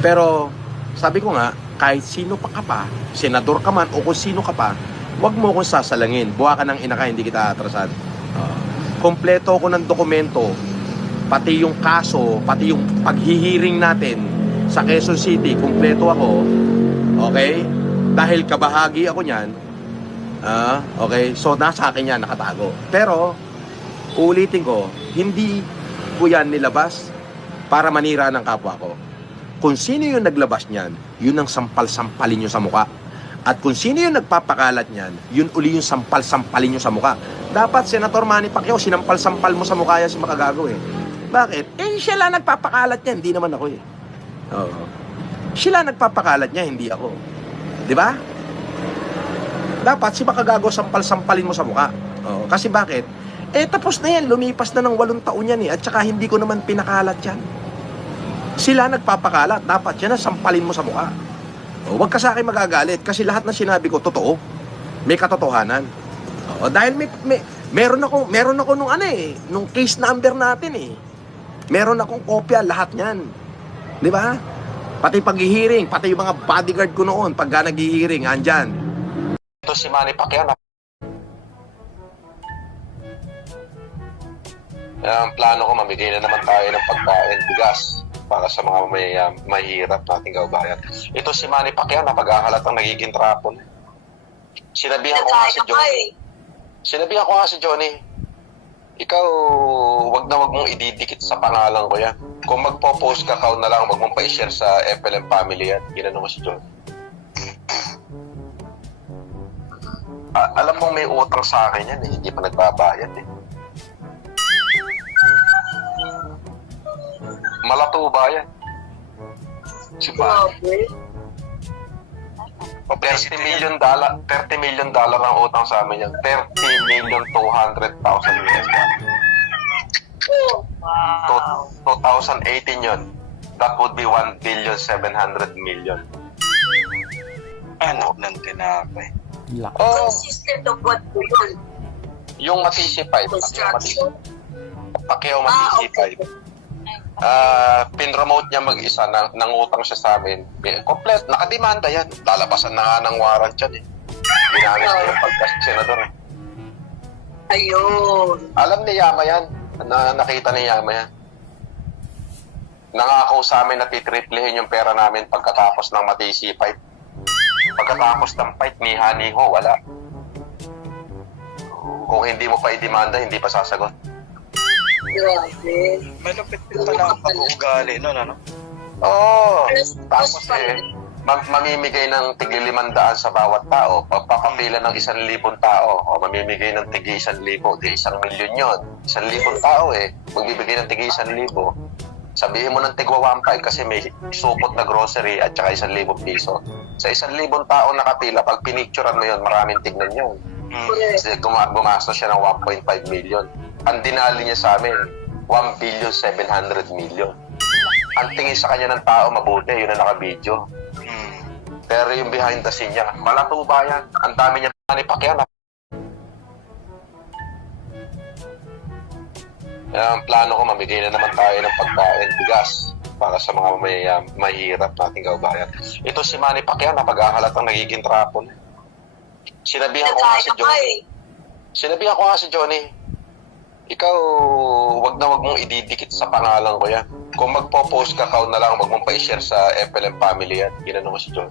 Pero sabi ko nga, kahit sino pa ka pa, senador ka man o kung sino ka pa, wag mo akong sasalangin. Buha ka ng ina ka, hindi kita atrasan. Kompleto ako ng dokumento, pati yung kaso, pati yung paghihiring natin sa Quezon City, kompleto ako. Okay? Dahil kabahagi ako niyan. Okay? So, nasa akin yan, nakatago. Pero, ulitin ko, hindi ko yan nilabas para manira ng kapwa ko. Kung sino yung naglabas niyan, yun ang sampal-sampalin nyo sa muka. At kung sino yung nagpapakalat niyan, yun uli yung sampal-sampalin nyo sa muka. Dapat, Senator Manny Pacquiao, sinampal-sampal mo sa mukha yan si Makagago eh. Bakit? Siya lang nagpapakalat niya, hindi naman ako eh. Oo. Sila nagpapakalat niya, hindi ako. Di ba? Dapat si Makagago sampal-sampalin mo sa mukha. Oo. Kasi bakit? Tapos na yan, lumipas na ng 8 taon yan eh. At saka hindi ko naman pinakalat yan. Sila nagpapakalat, dapat yan na sampalin mo sa mukha. Huwag ka sa akin magagalit kasi lahat ng sinabi ko totoo. May katotohanan. Dahil meron ako nung nung case number natin eh. Meron akong kopya lahat niyan. 'Di ba? Pati pag-hearing, pati yung mga bodyguard ko noon pagka nag-hearing, andyan. Ito si Manny Pacquiao. Ang plano ko, mamigay na naman tayo ng pagkain, bigas para sa mga mahihirap nating kababayan. Ito si Manny Pacquiao, napaghahalatang nagiging trapon. Sinabihan ko nga si Johnny, ikaw, wag mong ididikit sa pangalan ko yan. Kung magpo-post ka, na lang, wag mong pa-share sa FLM family yan. Ginano mo si Johnny. Alam mong may utang sa akin yan eh, hindi pa nagbabayad eh. Malatuba yan. Si Manny. $30 million ang utang sa amin yan. $30,200,000 US. Wow. 2018 yun. That would be $1,700,000,000. Ano ng tinapay? Consistent of what po yun? Yung Matisi 5. Construction? Pacquiao Matisi 5. Pinromote niya mag-isa, nangutang siya sa amin. Complete, nakademanda yan. Lalabasan na nga ng warrant yan eh. Ginamit niya yung pagka-senador eh. Ayun. Alam ni Yama yan. Nakita ni Yama yan. Nangako sa amin na titriplihin yung pera namin pagkatapos ng Matisi 5. Pagkatapos ng fight ni Haniho, wala. Kung hindi mo pa i-demanda, hindi pa sasagot. Grabe. Malupit din pala ang pag-uugali nun, ano? Oo. Tapos mamimigay ng tigli 500 sa bawat tao. Pagpapapila ng 1,000 tao. O mamimigay ng tigli 1,000. Di 1,000,000 yun. 1,000 tao eh. Magbibigay ng tigli 1,000. Sabihin mo ng tigwa 1,500 kasi may supot na grocery at saka 1,000 piso. Sa 1,000 tao nakapila, pag pinicturean mo yun, maraming tignan yun. Kasi gumastos siya ng 1.5 million. Ang dinali niya sa amin, 1,700,000,000. Ang tingin sa kanya ng tao, mabuti, yun ang naka-video. Pero yung behind the scene niya, malatuba yan. Ang dami niya Manny Pacquiao. Ang plano ko, mamigay na naman tayo ng pagkain, bigas para sa mga mahihirap nating kababayan. Ito si Manny Pacquiao, napaghahalatang nagiging trapon. Sinabihan ko nga si Johnny, ikaw, wag mong ididikit sa pangalan ko yan. Kung magpo-post ka, na lang, wag mong pa-share sa FLM family yan. Ginano mo si Johnny.